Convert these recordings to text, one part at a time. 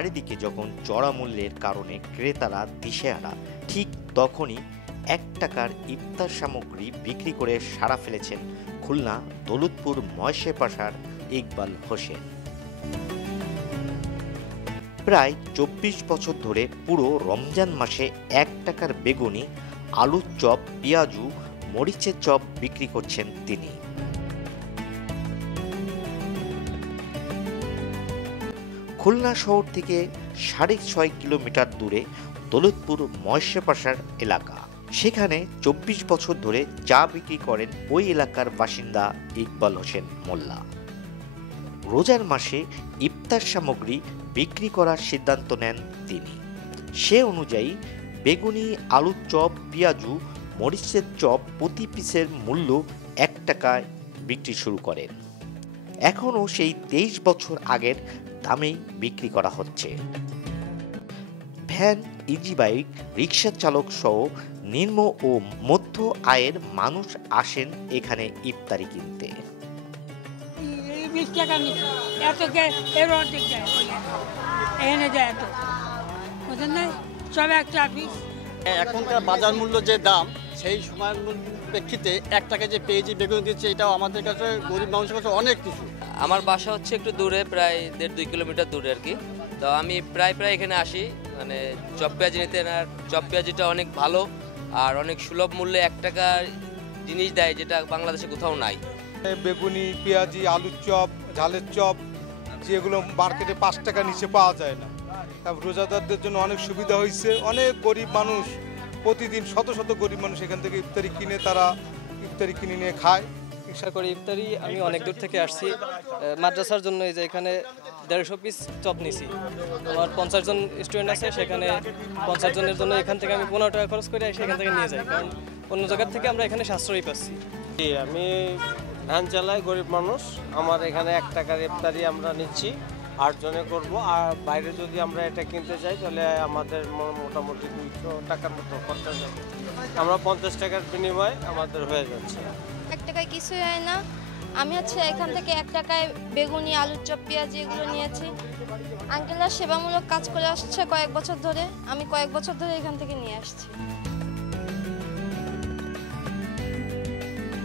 চারিদিকে যখন চড়া মূল্যের কারণে ক্রেতারা দিশেহারা, ঠিক তখনই 1 টাকার ইফতার সামগ্রী বিক্রি করে সাড়া ফেলেছেন খুলনা দৌলতপুর মহেশে পাশার ইকবাল হোসেন। প্রায় 24 বছর ধরে পুরো রমজান মাসে 1 টাকার বেগুনি, আলুর চপ, পেঁয়াজু, মরিচের চপ বিক্রি করছেন তিনি। খুলনা শহর থেকে 6.5 কিলোমিটার দূরে দৌলতপুর মহেশে পাশার এলাকা। সেখানে 24 বছর ধরে চা বিক্রি করেন ওই এলাকার বাসিন্দা ইকবাল হোসেন মোল্লা। রোজার মাসে ইফতার সামগ্রী বিক্রি করার সিদ্ধান্ত নেন তিনি। সে অনুযায়ী বেগুনি, আলুর চপ, পেঁয়াজু, মরিচের চপ প্রতি পিসের মূল্য 1 টাকায় বিক্রি শুরু করেন। এখনও সেই 23 বছর আগের দামেই বিক্রি করা হচ্ছে। ভ্যান, ইজি বাইক, রিক্সা চালক সহ নিম্ন ও মধ্য আয়ের মানুষ আসেন এখানে ইফতারি কিনতে। 20 টাকা নিচ্ছে, এত এখানে যায় এত বুঝলেন না, সব একটা পিস। এখনকার বাজার মূল্য যে দাম, সেই সময়ের প্রেক্ষিতে 1 টাকায় যে পেঁয়াজি বেগুন দিচ্ছে, এটাও আমাদের কাছে গরিব মানুষের কাছে অনেক কিছু। আমার বাসা হচ্ছে একটু দূরে, প্রায় 1.5-2 কিলোমিটার দূরে আর কি। তো আমি প্রায় এখানে আসি, মানে চপ পেঁয়াজি নিতে। আর চপ পেঁয়াজিটা অনেক ভালো আর অনেক সুলভ মূল্যে 1 টাকার জিনিস দেয়, যেটা বাংলাদেশে কোথাও নাই। বেগুনি, পেঁয়াজি, আলুর চপ, ঝালের চপ, যেগুলো মার্কেটে 5 টাকা নিচে পাওয়া যায় না। রোজাদারদের জন্য অনেক সুবিধা হয়েছে। অনেক গরিব মানুষ, প্রতিদিন শত শত গরিব মানুষ এখান থেকে ইফতারি কিনে, তারা ইফতারি কিনে নিয়ে খায়। ইচ্ছা করে ইফতারি আমি অনেক দূর থেকে আসছি মাদ্রাসার জন্য। এই যে এখানে 150 পিস চপ নিছি। আমার 50 জন স্টুডেন্ট আছে, সেখানে 50 জনের জন্য এখান থেকে আমি 15 টাকা খরচ করে এসে এখান থেকে নিয়ে যাই, কারণ অন্য জায়গার থেকে আমরা এখানে সাশ্রয়ী পাচ্ছি। আমি ভ্যান চালাই, গরিব মানুষ। আমার এখানে 1 টাকার ইফতারি আমরা নিচ্ছি, 8 জনে করবো। আর বাইরে যদি আমরা এটা কিনতে যাই তাহলে আমাদের মোটামুটি 200 টাকার মতো খরচা যাবে। আমরা 50 টাকার বিনিময়ে আমাদের হয়ে যাচ্ছে। 1 টাকায় কিছুই হয় না। আমি এখান থেকে 1 টাকায় বেগুনি, আলুর চপ, পেঁয়াজি এগুলো নিয়েছি। আঙ্কেলরা সেবামূলক কাজ করে আসছে কয়েক বছর ধরে, আমি কয়েক বছর ধরে এখান থেকে নিয়ে আসছি।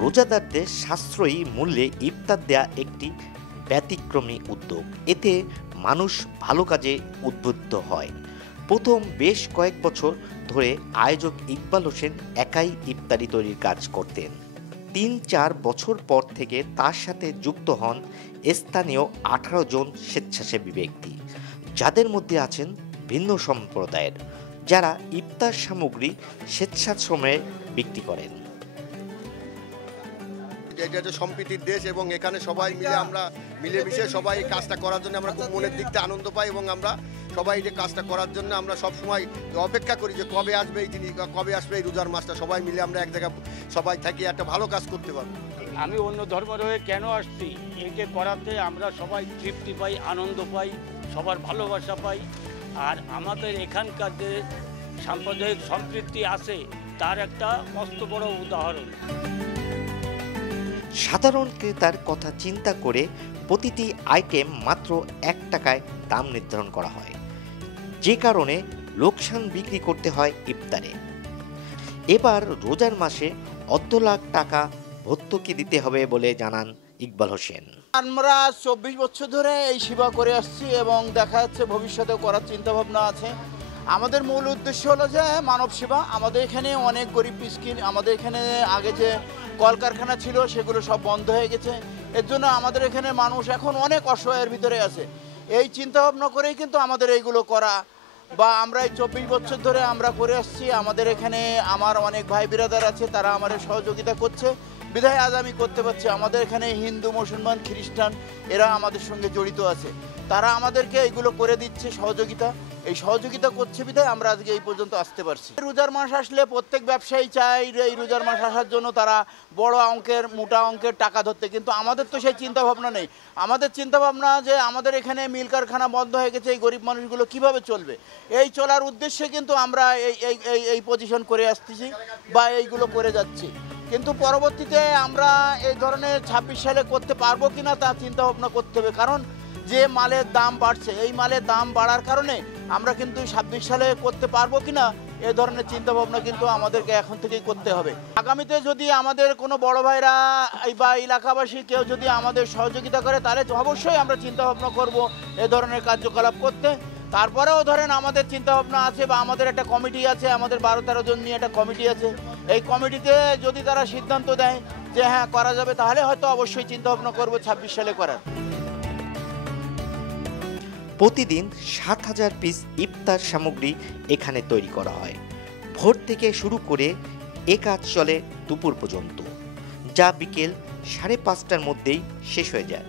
রোজাদারদের সাশ্রয়ী মূল্যে ইফতার দেয়া একটি ব্যতিক্রমী উদ্যোগ। এতে মানুষ ভালো কাজে উদ্বুদ্ধ হয়। প্রথম বেশ কয়েক বছর ধরে আয়োজক ইকবাল হোসেন একাই ইফতারি তৈরির কাজ করতেন। 3-4 বছর পর থেকে তার সাথে যুক্ত হন স্থানীয় 18 জন স্বেচ্ছাসেবী ব্যক্তি, যাদের মধ্যে আছেন ভিন্ন সম্প্রদায়ের, যারা ইফতার সামগ্রী স্বেচ্ছাশ্রমে বিক্রি করেন। এটা হচ্ছে সম্প্রীতির দেশ এবং এখানে সবাই মিলে আমরা মিলেমিশে সবাই এই কাজটা করার জন্য আমরা খুব মনের দিক থেকে আনন্দ পাই এবং আমরা সবাই এই কাজটা করার জন্য আমরা সব সময় অপেক্ষা করি যে কবে আসবে এই জিনিস, কবে আসবে এই রোজার মাসটা, সবাই মিলে আমরা এক জায়গায় সবাই থাকি একটা ভালো কাজ করতে পারবো। আমি অন্য ধর্মের হয়ে কেন আসছি, এটা করাতে আমরা সবাই তৃপ্তি পাই, আনন্দ পাই, সবার ভালোবাসা পাই। আর আমাদের এখানকার যে সাম্প্রদায়িক সম্প্রীতি আছে তার একটা মস্ত বড় উদাহরণ। সাধারণ ক্রেতার কথা চিন্তা করে প্রতিটি আইটেম মাত্র 1 টাকায় দাম নির্ধারণ করা হয়, যে কারণে লোকসান বিক্রি করতে হয় ইফতারে। এবার রোজার মাসে অর্ধ লাখ টাকা ভর্তুকি দিতে হবে বলে জানান ইকবাল হোসেন। আমরা 24 বছর ধরে এই সেবা করে আসছি এবং দেখা যাচ্ছে ভবিষ্যতেও করার চিন্তা ভাবনা আছে। আমাদের মূল উদ্দেশ্য হলো যে মানব সেবা। আমাদের এখানে অনেক গরিব মিসকিন, আমাদের এখানে আগে যে কলকারখানা ছিল সেগুলো সব বন্ধ হয়ে গেছে। এর জন্য আমাদের এখানে মানুষ এখন অনেক অসহায়ের ভিতরে আছে। এই চিন্তা ভাবনা করেই কিন্তু আমাদের এইগুলো করা, বা আমরা এই 24 বছর ধরে আমরা করে আসছি। আমাদের এখানে আমার অনেক ভাই বিরাদার আছে, তারা আমাদের সহযোগিতা করছে, বিধায় আজ আমি করতে পারছি। আমাদের এখানে হিন্দু, মুসলমান, খ্রিস্টান এরা আমাদের সঙ্গে জড়িত আছে, তারা আমাদেরকে এইগুলো করে দিচ্ছে সহযোগিতা। এই সহযোগিতা করছে বিধায় আমরা আজকে এই পর্যন্ত আসতে পারছি। রোজার মাস আসলে প্রত্যেক ব্যবসায়ী চায় এই রোজার মাস আসার জন্য তারা বড় অঙ্কের, মোটা অঙ্কের টাকা ধরতে, কিন্তু আমাদের তো সেই চিন্তা ভাবনা নেই। আমাদের চিন্তা ভাবনা যে আমাদের এখানে মিল কারখানা বন্ধ হয়ে গেছে, এই গরিব মানুষগুলো কিভাবে চলবে, এই চলার উদ্দেশ্যে কিন্তু আমরা এই পজিশন করে আসতেছি বা এইগুলো করে যাচ্ছি। কিন্তু পরবর্তীতে আমরা এই ধরনের 26 সালে করতে পারবো কিনা তা চিন্তা ভাবনা করতে হবে, কারণ যে মালের দাম বাড়ছে, এই মালের দাম বাড়ার কারণে আমরা কিন্তু 26 সালে করতে পারবো কিনা এ ধরনের চিন্তাভাবনা কিন্তু আমাদেরকে এখন থেকেই করতে হবে। আগামীতে যদি আমাদের কোনো বড় ভাইরা বা এলাকাবাসী কেউ যদি আমাদের সহযোগিতা করে, তাহলে অবশ্যই আমরা চিন্তাভাবনা করব এ ধরনের কার্যকলাপ করতে। তারপরেও ধরেন আমাদের চিন্তাভাবনা আছে বা আমাদের একটা কমিটি আছে, আমাদের 12-13 জন নিয়ে একটা কমিটি আছে। এই কমিটিতে যদি তারা সিদ্ধান্ত দেয় যে হ্যাঁ করা যাবে, তাহলে হয়তো অবশ্যই চিন্তাভাবনা করব 26 সালে করার। প্রতিদিন 7000 পিস ইফতার সামগ্রী এখানে তৈরি করা হয়। ভোর থেকে শুরু করে এ কাজ চলে দুপুর পর্যন্ত, যা বিকেল 5:30টার মধ্যেই শেষ হয়ে যায়।